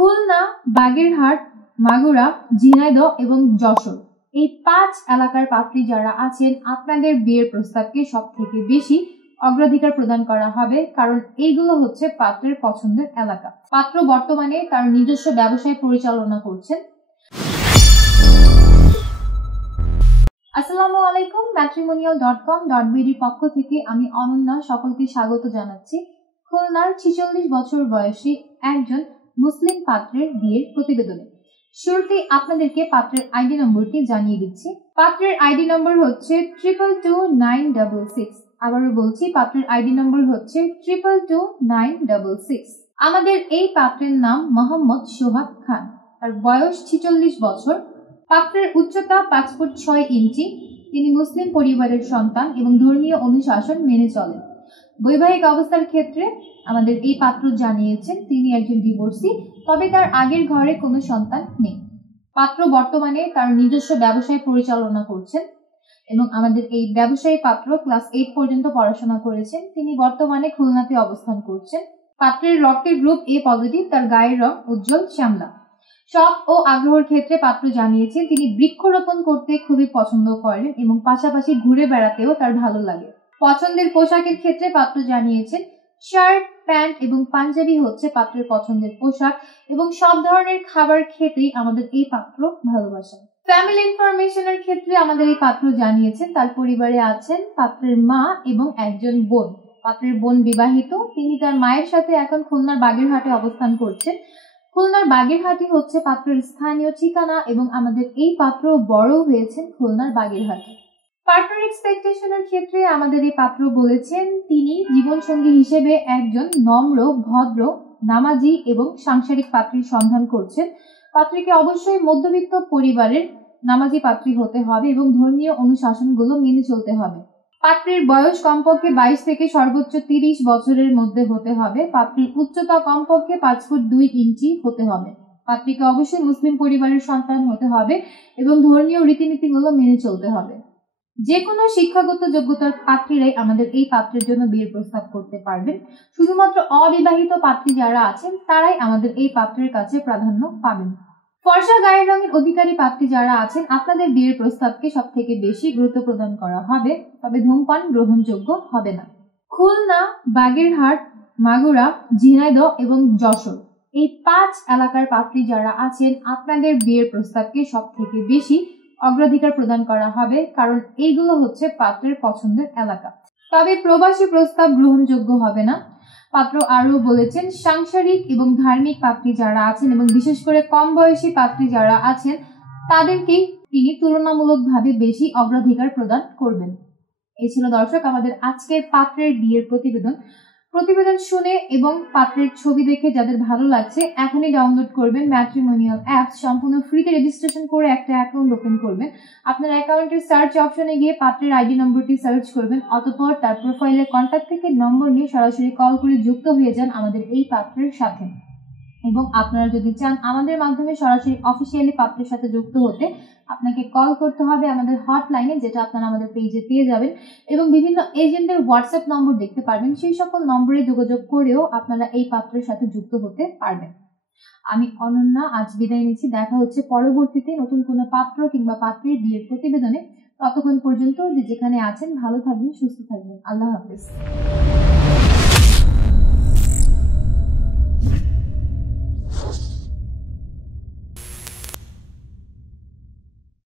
খুলনা, বাগেরহাট, মাগুরা, ঝিনাইদহ এবং যশোর এই 5 এলাকার পাত্রী যারা আছেন আপনাদের বিয়ের প্রস্তাবকে সবথেকে বেশি অগ্রাধিকার প্রদান করা হবে, কারণ এইগুলো হচ্ছে পাত্রের পছন্দের এলাকা। পাত্র বর্তমানে তার নিজস্ব ব্যবসায় পরিচালনা করছেন। আসসালামু আলাইকুম, matrimonial.com.bd পক্ষ থেকে আমি অনন্যা সকলকে স্বাগত জানাচ্ছি খুলনার 46 বছর বয়সী একজন মুসলিম পাত্রের বিয়ের প্রতিবেদনে। শুরুতেই আপনাদেরকে পাত্রের আইডি নম্বরটি জানিয়ে দিচ্ছি। পাত্রের আইডি নম্বর হচ্ছে 222966। আবারও বলছি, পাত্রের আইডি নম্বর হচ্ছে 222966। আমাদের এই পাত্রের নাম মোহাম্মদ সোহাগ খান। তার বয়স 46 বছর। পাত্রের উচ্চতা 5 ফুট 6 ইঞ্চি। তিনি মুসলিম পরিবারের সন্তান এবং ধর্মীয় অনুশাসন মেনে চলেন। বৈবাহিক অবস্থার ক্ষেত্রে আমাদের এই পাত্র জানিয়েছেন তিনি একজন ডিভোর্সি, তবে তার আগের ঘরে কোনো সন্তান নেই। পাত্র বর্তমানে তার নিজস্ব ব্যবসায় পরিচালনা করছেন এবং আমাদের এই ব্যবসায়ী পাত্র ক্লাস 8 পর্যন্ত পড়াশোনা করেছেন। তিনি বর্তমানে খুলনাতে অবস্থান করছেন। পাত্রের রক্তের গ্রুপ এ পজিটিভ, তার গায়ের রং উজ্জ্বল শ্যামলা। শখ ও আগ্রহের ক্ষেত্রে পাত্র জানিয়েছেন তিনি বৃক্ষরোপণ করতে খুবই পছন্দ করেন এবং পাশাপাশি ঘুরে বেড়াতেও তার ভালো লাগে। পছন্দের পোশাকের ক্ষেত্রে পাত্র জানিয়েছেন শার্ট, প্যান্ট এবং পাঞ্জাবি হচ্ছে পাত্রের পছন্দের পোশাক এবং সব ধরনের খাবার খেতেই আমাদের এই পাত্র ভালোবাসেন। ফ্যামিলি ইনফরমেশনের ক্ষেত্রে আমাদের এই পাত্র জানিয়েছেন তার পরিবারে আছেন পাত্রের মা এবং একজন বোন। পাত্রের বোন বিবাহিত, তিনি তার মায়ের সাথে এখন খুলনার বাগেরহাটে অবস্থান করছেন। খুলনার বাগেরহাটই হচ্ছে পাত্রের স্থানীয় ঠিকানা এবং আমাদের এই পাত্র বড় হয়েছেন খুলনার বাগেরহাটে। পার্টনার এক্সপেকটেশনের ক্ষেত্রে আমাদের এই পাত্র বলেছেন তিনি জীবনসঙ্গী হিসেবে একজন নম্র, ভদ্র, নামাজি এবং সাংসারিক পাত্রীর সন্ধান করছেন। পাত্রীকে অবশ্যই মধ্যবিত্ত পরিবারের নামাজি পাত্রী হতে হবে এবং ধর্মীয় অনুশাসনগুলো মেনে চলতে হবে। পাত্রীর বয়স কমপক্ষে 22 থেকে সর্বোচ্চ 30 বছরের মধ্যে হতে হবে। পাত্রীর উচ্চতা কমপক্ষে 5 ফুট 2 ইঞ্চি হতে হবে। পাত্রীকে অবশ্যই মুসলিম পরিবারের সন্তান হতে হবে এবং ধর্মীয় রীতিনীতিগুলো মেনে চলতে হবে। যে কোনো শিক্ষাগত যোগ্যতার পাত্রীরাই আমাদের এই পাত্রের জন্য বিয়ের প্রস্তাব করতে পারবেন। শুধুমাত্র অবিবাহিত পাত্রী যারা আছেন তারাই আমাদের এই পাত্রের কাছে প্রাধান্য পাবেন। ফর্সা গায়ের রঙের অধিকারী পাত্রী যারা আছেন আপনাদের বিয়ের প্রস্তাবকে সব থেকে বেশি গুরুত্ব প্রদান করা হবে, তবে ধূমপান গ্রহণযোগ্য হবে না। খুলনা, বাগেরহাট, মাগুরা, ঝিনাইদহ এবং যশোর এই 5 এলাকার পাত্রী যারা আছেন আপনাদের বিয়ের প্রস্তাবকে সব থেকে বেশি অগ্রাধিকার প্রদান করা হবে, কারণ এইগুলো হচ্ছে পাত্রের পছন্দের এলাকা। তবে প্রবাসী প্রস্তাব গ্রহণযোগ্য হবে না। পাত্র আরও বলেছেন সাংসারিক এবং ধার্মিক পাত্রী যারা আছেন এবং বিশেষ করে কম বয়সী পাত্রী যারা আছেন তাদেরকেই তিনি তুলনামূলকভাবে বেশি অগ্রাধিকার প্রদান করবেন। এই ছিল দর্শক আমাদের আজকের পাত্রের বিয়ের প্রতিবেদন। প্রতিবেদন শুনে এবং পাত্রের ছবি দেখে যাদের ভালো লাগছে এখনই ডাউনলোড করবেন ম্যাট্রিমোনিয়াল অ্যাপস। সম্পূর্ণ ফ্রিতে রেজিস্ট্রেশন করে একটা অ্যাকাউন্ট ওপেন করবেন। আপনার অ্যাকাউন্টের সার্চ অপশনে গিয়ে পাত্রের আইডি নম্বরটি সার্চ করবেন, অতঃপর তার প্রোফাইলের কন্ট্যাক্ট থেকে নম্বর নিয়ে সরাসরি কল করে যুক্ত হয়ে যান আমাদের এই পাত্রের সাথে। এবং আপনারা যদি চান আমাদের মাধ্যমে সরাসরি অফিসিয়ালি পাত্রের সাথে যুক্ত হতে, আপনাকে কল করতে হবে আমাদের হটলাইনে, যেটা আপনারা আমাদের পেজে পেয়ে যাবেন এবং বিভিন্ন এজেন্টের হোয়াটসঅ্যাপ নম্বর দেখতে পারবেন। সেই সকল নম্বরে যোগাযোগ করেও আপনারা এই পাত্রের সাথে যুক্ত হতে পারবেন। আমি অনন্যা আজ বিদায় নিচ্ছি। দেখা হচ্ছে পরবর্তীতে নতুন কোনো পাত্র কিংবা পাত্রীর বিয়ের প্রতিবেদনে। ততক্ষণ পর্যন্ত যে যেখানে আছেন ভালো থাকবেন, সুস্থ থাকবেন। আল্লাহ হাফেজ।